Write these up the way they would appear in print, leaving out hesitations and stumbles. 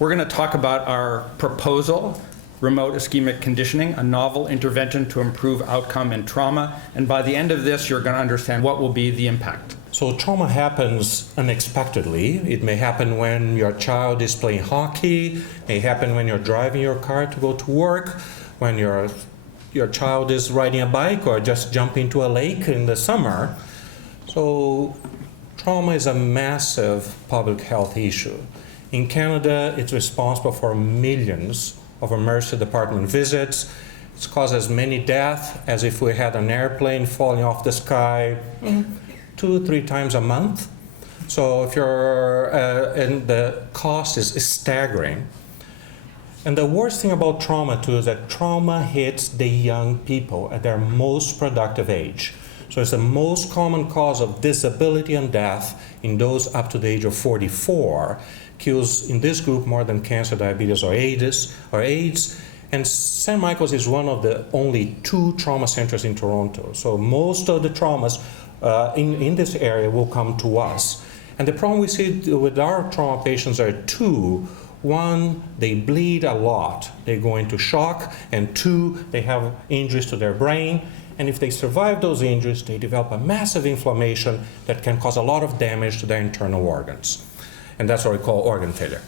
We're going to talk about our proposal, remote ischemic conditioning, a novel intervention to improve outcome in trauma. And by the end of this, you're going to understand what will be the impact. So trauma happens unexpectedly. It may happen when your child is playing hockey. It may happen when you're driving your car to go to work, when your child is riding a bike or just jumping into a lake in the summer. So trauma is a massive public health issue. In Canada, it's responsible for millions of emergency department visits. It's caused as many deaths as if we had an airplane falling off the sky 2-3 times a month. So if and the cost is staggering. And the worst thing about trauma too is that trauma hits the young people at their most productive age. So it's the most common cause of disability and death in those up to the age of 44. Kills in this group more than cancer, diabetes, or AIDS. And St. Michael's is one of the only 2 trauma centers in Toronto. So most of the traumas in this area will come to us. And the problem we see with our trauma patients are 2. 1, they bleed a lot. They go into shock. And 2, they have injuries to their brain. And if they survive those injuries, they develop a massive inflammation that can cause a lot of damage to their internal organs. And that's what we call organ failure.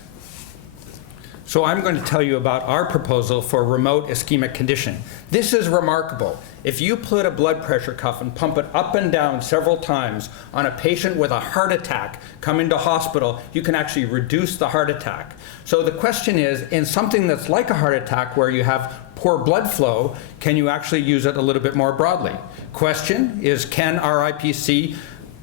So I'm going to tell you about our proposal for remote ischemic conditioning. This is remarkable. If you put a blood pressure cuff and pump it up and down several times on a patient with a heart attack coming to hospital, you can actually reduce the heart attack. So the question is, in something that's like a heart attack where you have poor blood flow, can you actually use it a little bit more broadly? Question is, can RIPC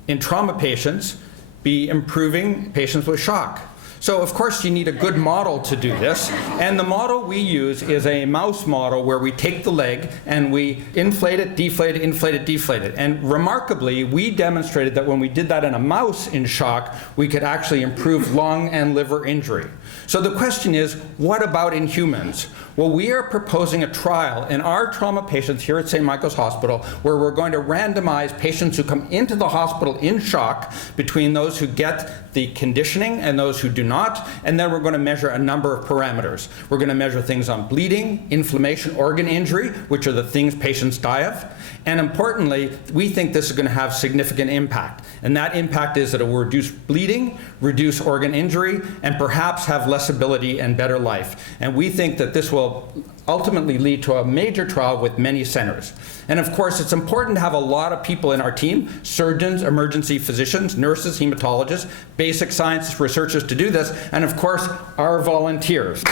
in trauma patients be improving patients with shock? So of course you need a good model to do this, and the model we use is a mouse model where we take the leg and we inflate it, deflate it, inflate it, deflate it. And remarkably, we demonstrated that when we did that in a mouse in shock, we could actually improve lung and liver injury. So the question is, what about in humans? Well, we are proposing a trial in our trauma patients here at St. Michael's Hospital where we're going to randomize patients who come into the hospital in shock between those who get the conditioning and those who do not, and then we're going to measure a number of parameters. We're going to measure things on bleeding, inflammation, organ injury, which are the things patients die of, and importantly, we think this is going to have significant impact. And that impact is that it will reduce bleeding, reduce organ injury, and perhaps have less ability and better life. And we think that this will ultimately lead to a major trial with many centers. And of course, it's important to have a lot of people in our team, surgeons, emergency physicians, nurses, hematologists, basic science researchers to do this, and of course, our volunteers.